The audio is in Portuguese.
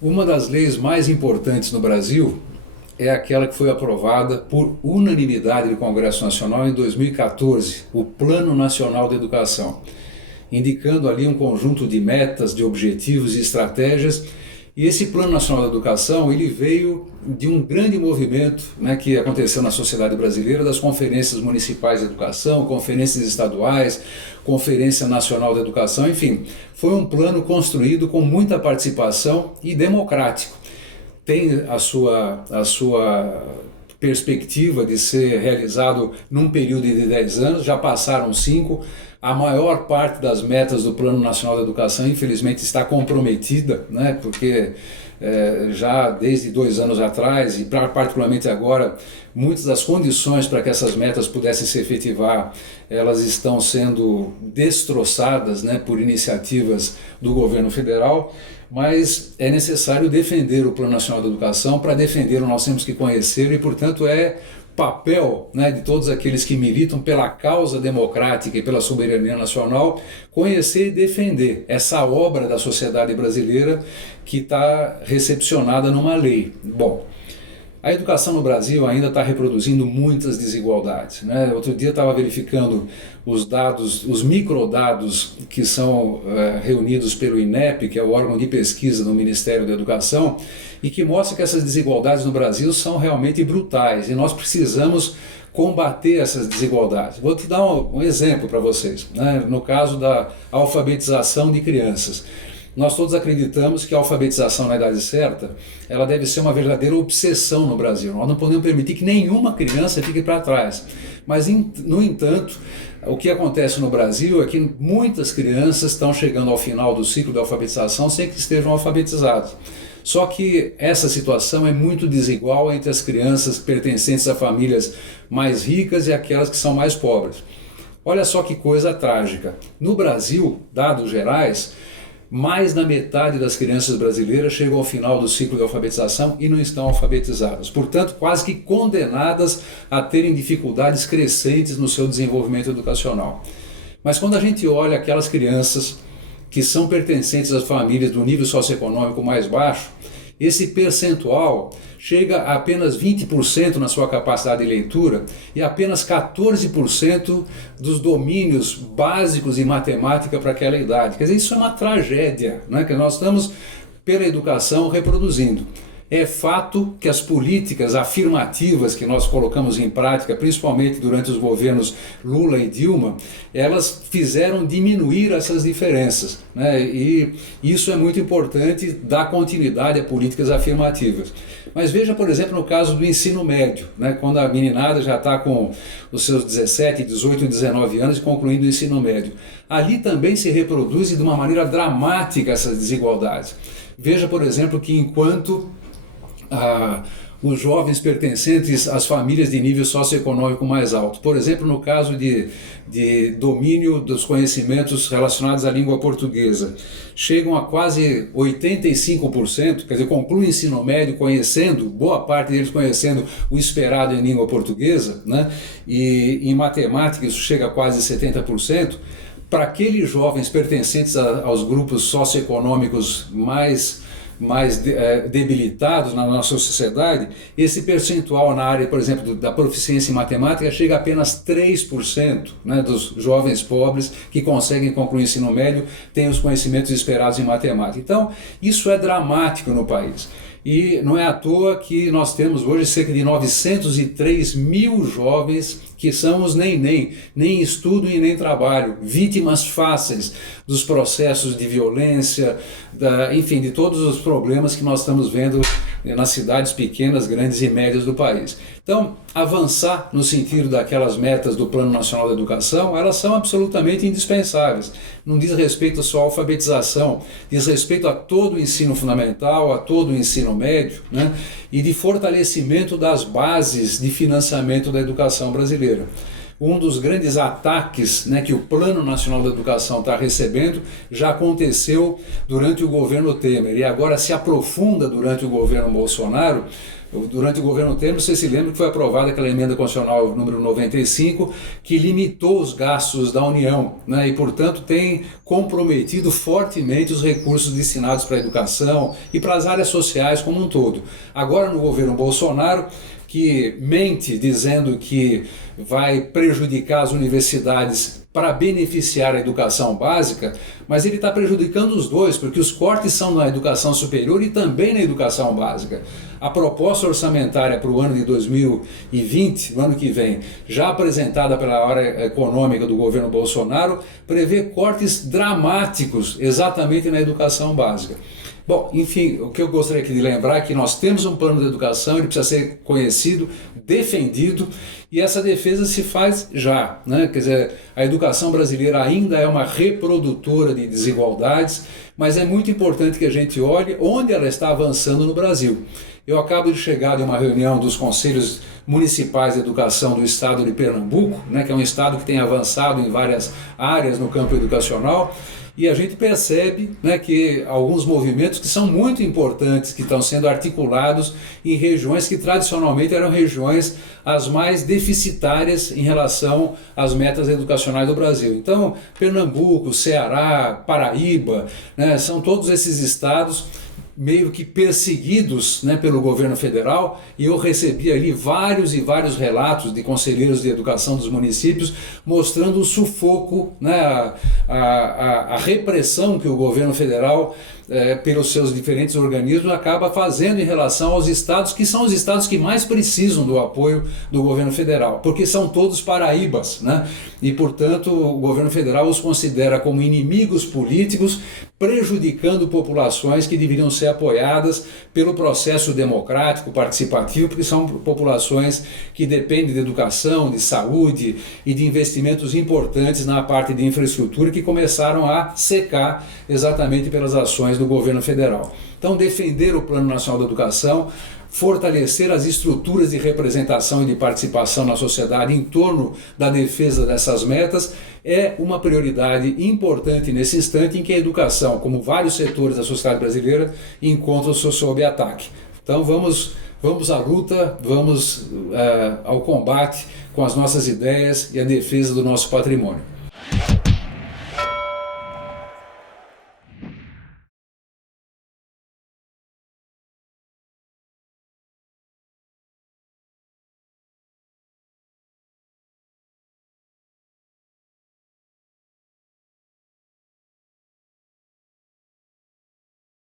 Uma das leis mais importantes no Brasil é aquela que foi aprovada por unanimidade no Congresso Nacional em 2014, o Plano Nacional de Educação, indicando ali um conjunto de metas, de objetivos e estratégias. E esse Plano Nacional de Educação, ele veio de um grande movimento, que aconteceu na sociedade brasileira, das conferências municipais de educação, conferências estaduais, Conferência Nacional de Educação, enfim, foi um plano construído com muita participação e democrático. Tem a sua perspectiva de ser realizado num período de 10 anos, já passaram 5. A maior parte das metas do Plano Nacional de Educação, infelizmente, está comprometida, porque já desde 2 anos atrás, e particularmente agora, muitas das condições para que essas metas pudessem se efetivar, elas estão sendo destroçadas, por iniciativas do governo federal. Mas é necessário defender o Plano Nacional de Educação. Para defendê-lo nós temos que conhecê-lo e, portanto, é papel de todos aqueles que militam pela causa democrática e pela soberania nacional conhecer e defender essa obra da sociedade brasileira que está recepcionada numa lei. Bom, a educação no Brasil ainda está reproduzindo muitas desigualdades. Outro dia estava verificando os dados, os microdados que são reunidos pelo INEP, que é o órgão de pesquisa do Ministério da Educação, e que mostra que essas desigualdades no Brasil são realmente brutais e nós precisamos combater essas desigualdades. Vou te dar um exemplo para vocês, no caso da alfabetização de crianças. Nós todos acreditamos que a alfabetização na idade certa, ela deve ser uma verdadeira obsessão no Brasil. Nós não podemos permitir que nenhuma criança fique para trás. Mas, no entanto, o que acontece no Brasil é que muitas crianças estão chegando ao final do ciclo de alfabetização sem que estejam alfabetizadas. Só que essa situação é muito desigual entre as crianças pertencentes a famílias mais ricas e aquelas que são mais pobres. Olha só que coisa trágica. No Brasil, dados gerais, mais da metade das crianças brasileiras chegam ao final do ciclo de alfabetização e não estão alfabetizadas. Portanto, quase que condenadas a terem dificuldades crescentes no seu desenvolvimento educacional. Mas quando a gente olha aquelas crianças que são pertencentes às famílias do nível socioeconômico mais baixo, esse percentual chega a apenas 20% na sua capacidade de leitura e apenas 14% dos domínios básicos de matemática para aquela idade. Quer dizer, isso é uma tragédia, que nós estamos, pela educação, reproduzindo. É fato que as políticas afirmativas que nós colocamos em prática, principalmente durante os governos Lula e Dilma, elas fizeram diminuir essas diferenças, e isso é muito importante, dar continuidade a políticas afirmativas. Mas veja, por exemplo, no caso do ensino médio, quando a meninada já está com os seus 17, 18, 19 anos e concluindo o ensino médio. Ali também se reproduz de uma maneira dramática essas desigualdades. Veja, por exemplo, que enquanto os jovens pertencentes às famílias de nível socioeconômico mais alto, por exemplo, no caso de domínio dos conhecimentos relacionados à língua portuguesa, chegam a quase 85%, quer dizer, concluem o ensino médio conhecendo, boa parte deles conhecendo o esperado em língua portuguesa, e em matemática isso chega a quase 70%. Para aqueles jovens pertencentes aos grupos socioeconômicos mais debilitados na nossa sociedade, esse percentual na área, por exemplo, da proficiência em matemática chega a apenas 3%, dos jovens pobres que conseguem concluir o ensino médio têm os conhecimentos esperados em matemática. Então, isso é dramático no país. E não é à toa que nós temos hoje cerca de 903 mil jovens que são os nem estudam e nem trabalham, vítimas fáceis dos processos de violência, enfim, de todos os problemas que nós estamos vendo nas cidades pequenas, grandes e médias do país. Então, avançar no sentido daquelas metas do Plano Nacional da Educação, elas são absolutamente indispensáveis. Não diz respeito só à alfabetização, diz respeito a todo o ensino fundamental, a todo o ensino médio, e de fortalecimento das bases de financiamento da educação brasileira. Um dos grandes ataques que o Plano Nacional da Educação está recebendo já aconteceu durante o governo Temer e agora se aprofunda durante o governo Bolsonaro, Durante o governo Temer, você se lembra que foi aprovada aquela emenda constitucional número 95, que limitou os gastos da União, né, e, portanto, tem comprometido fortemente os recursos destinados para a educação e para as áreas sociais como um todo. Agora, no governo Bolsonaro, que mente dizendo que vai prejudicar as universidades para beneficiar a educação básica, mas ele está prejudicando os dois, porque os cortes são na educação superior e também na educação básica. A proposta orçamentária para o ano de 2020, no ano que vem, já apresentada pela área econômica do governo Bolsonaro, prevê cortes dramáticos exatamente na educação básica. Bom, enfim, o que eu gostaria aqui de lembrar é que nós temos um plano de educação, ele precisa ser conhecido, defendido, e essa defesa se faz já, né? Quer dizer, a educação brasileira ainda é uma reprodutora de desigualdades, mas é muito importante que a gente olhe onde ela está avançando no Brasil. Eu acabo de chegar de uma reunião dos conselhos municipais de educação do estado de Pernambuco, né, que é um estado que tem avançado em várias áreas no campo educacional, e a gente percebe, né, que alguns movimentos que são muito importantes, que estão sendo articulados em regiões que tradicionalmente eram regiões as mais deficitárias em relação às metas educacionais do Brasil. Então, Pernambuco, Ceará, Paraíba, né, são todos esses estados meio que perseguidos, né, pelo governo federal, e eu recebi ali vários e vários relatos de conselheiros de educação dos municípios mostrando o sufoco, né, a repressão que o governo federal, pelos seus diferentes organismos, acaba fazendo em relação aos estados, que são os estados que mais precisam do apoio do governo federal, porque são todos paraíbas, né? E, portanto, o governo federal os considera como inimigos políticos, prejudicando populações que deveriam ser apoiadas pelo processo democrático, participativo, porque são populações que dependem de educação, de saúde e de investimentos importantes na parte de infraestrutura que começaram a secar exatamente pelas ações do governo federal. Então, defender o Plano Nacional da Educação, fortalecer as estruturas de representação e de participação na sociedade em torno da defesa dessas metas é uma prioridade importante nesse instante em que a educação, como vários setores da sociedade brasileira, encontram-se sob ataque. Então vamos à luta, vamos ao combate com as nossas ideias e a defesa do nosso patrimônio.